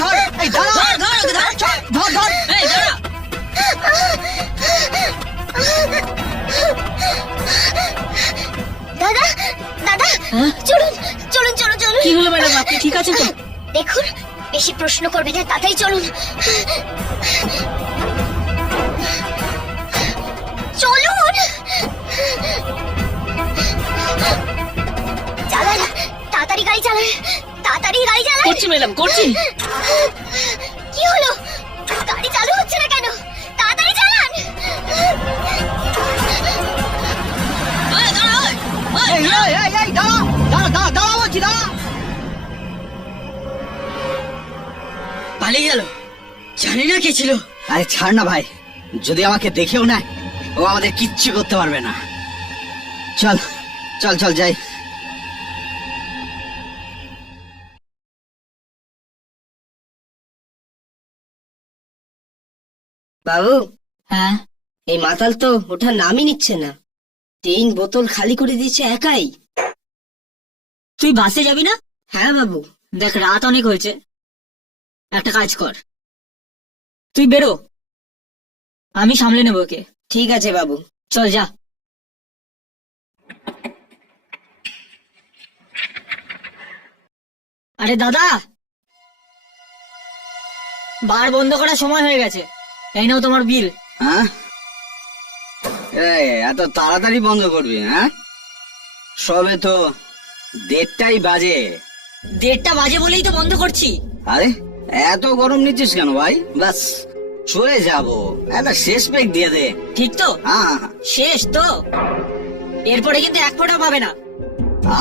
ধর এই দাঁড়া, ধর ওকে ধর। ধর ধর এই দাঁড়া। দাদা দাদা হ্যাঁ? চলুন চলুন চলুন চলুন। কি হলো ম্যাডাম, আপনি ঠিক আছে তো? দেখুন বেশি প্রশ্ন করবে না, তাড়াতাড়ি চলুন চলুন। চালান, তাড়াতাড়ি গাড়ি চালান, তাড়াতাড়ি গাড়ি চালান। করছি ম্যাডাম, করছি। কি হলো, গাড়ি চালু হচ্ছে না কেন? তাড়াতাড়ি চালান। এই দাঁড়া, এই, এই এই এই এই দাঁড়া দাঁড়া দাঁড়া দাঁড়া বলছি, দাঁড়া। পালিয়ে গেল, জানি না কে ছিল। আরে ছাড় না ভাই, যদি আমাকে দেখেও না ও আমাদের কিচ্ছু করতে পারবে না। চল চল চল যাই। বাবু, হ্যাঁ, এই মাতাল তো ওঠার নামই নিচ্ছে না। 3 বোতল খালি করে দিয়েছে একাই। তুই বাসে যাবি না? হ্যাঁ বাবু। দেখ রাত অনেক হয়েছে, একটা কাজ কর, তুই বেরো, আমি সামলে নেবো ওকে। ঠিক আছে বাবু। চল যা। আরে দাদা, বার বন্ধ করার সময় হয়ে গেছে, এই নাও তোমার বিল। হ্যাঁ, এই এত তাড়াতাড়ি বন্ধ করবি? হ্যাঁ, সবে তো 1:30টাই বাজে। 1:30টা বাজে বলেই তো বন্ধ করছি। আরে এত গরম নিচ্ছিস কেন ভাই? বাস চলে যাবো, একটা শেষ পেক দিয়ে দে। ঠিক তো? হ্যাঁ, শেষ তো? এরপরে কিন্তু এক ফোঁটা পাবে না।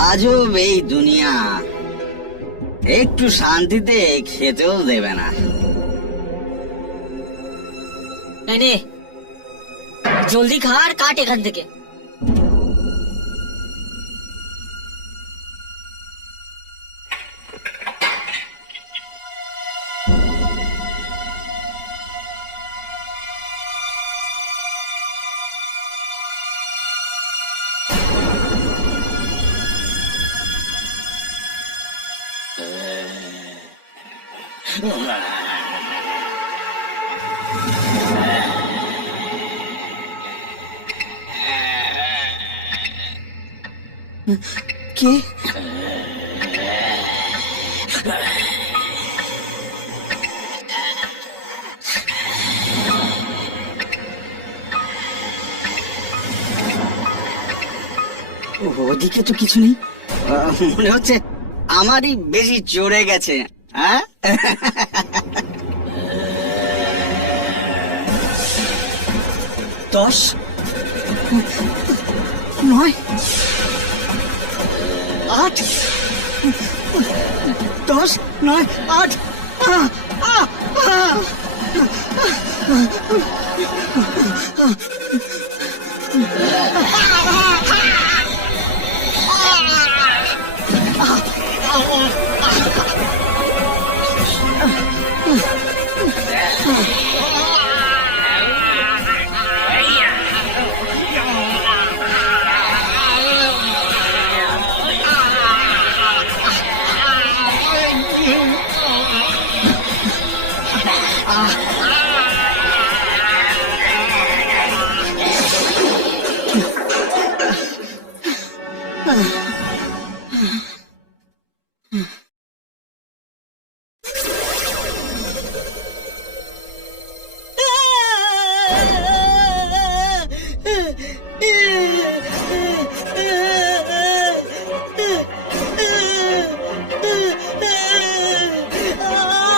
আজব এই দুনিয়া, একটু শান্তিতে খেতেও দেবে না। এই নে, জলদি খা আর কাট এখান থেকে। কে? ওদিকে তো কিছু নেই, মনে হচ্ছে আমারই বেশি চড়ে গেছে। হ্যাঁ, 10, 9, 8, 10, 9, 8।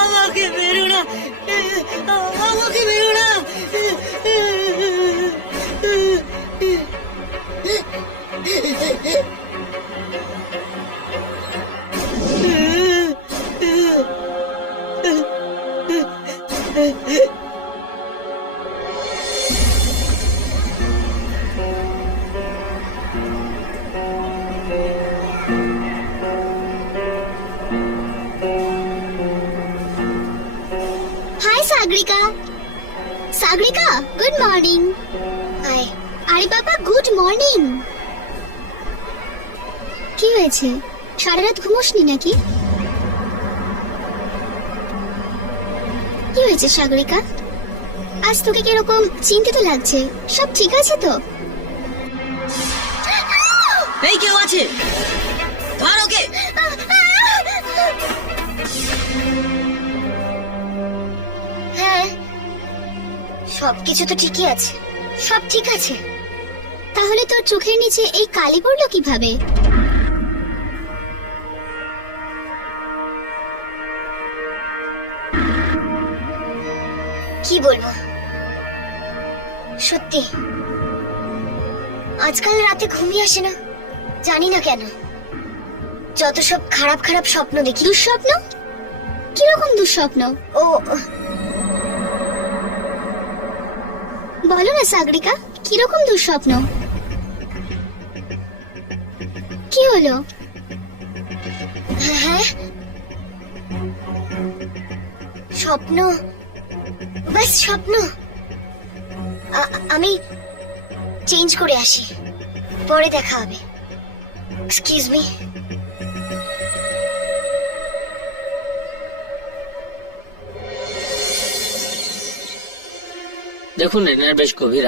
আমাকে বেরো না, আমাকে বেরো না। Hi Sagarika. Sagarika, good morning. Hi. আরে বাবা, গুড মর্নিং। কি হয়েছে, সারা রাত ঘুমোসনি নাকি? কি হয়েছে সাগরিকা? আজ তোকে কিরকম চিন্তিত লাগছে? সব ঠিক আছে তো? এই কেউ আছে, ধর ওকে। হ্যাঁ, সবকিছু তো ঠিকই আছে, সব ঠিক আছে। তাহলে তোর চোখের নিচে এই কালি পড়লো কিভাবে? কি বলবো, সত্যি আজকাল রাতে ঘুমই আসে না, জানি না কেন। যত সব খারাপ খারাপ স্বপ্ন দেখি। দুঃস্বপ্ন? কিরকম দুঃস্বপ্ন? ও বলো না সাগরিকা, কিরকম দুঃস্বপ্ন? কি হলো? হ্যাঁ, স্বপ্ন, বাস স্বপ্ন। আমি চেঞ্জ করে আসি, পরে দেখা হবে। Excuse me. দেখুন রেনার বেশ গভীর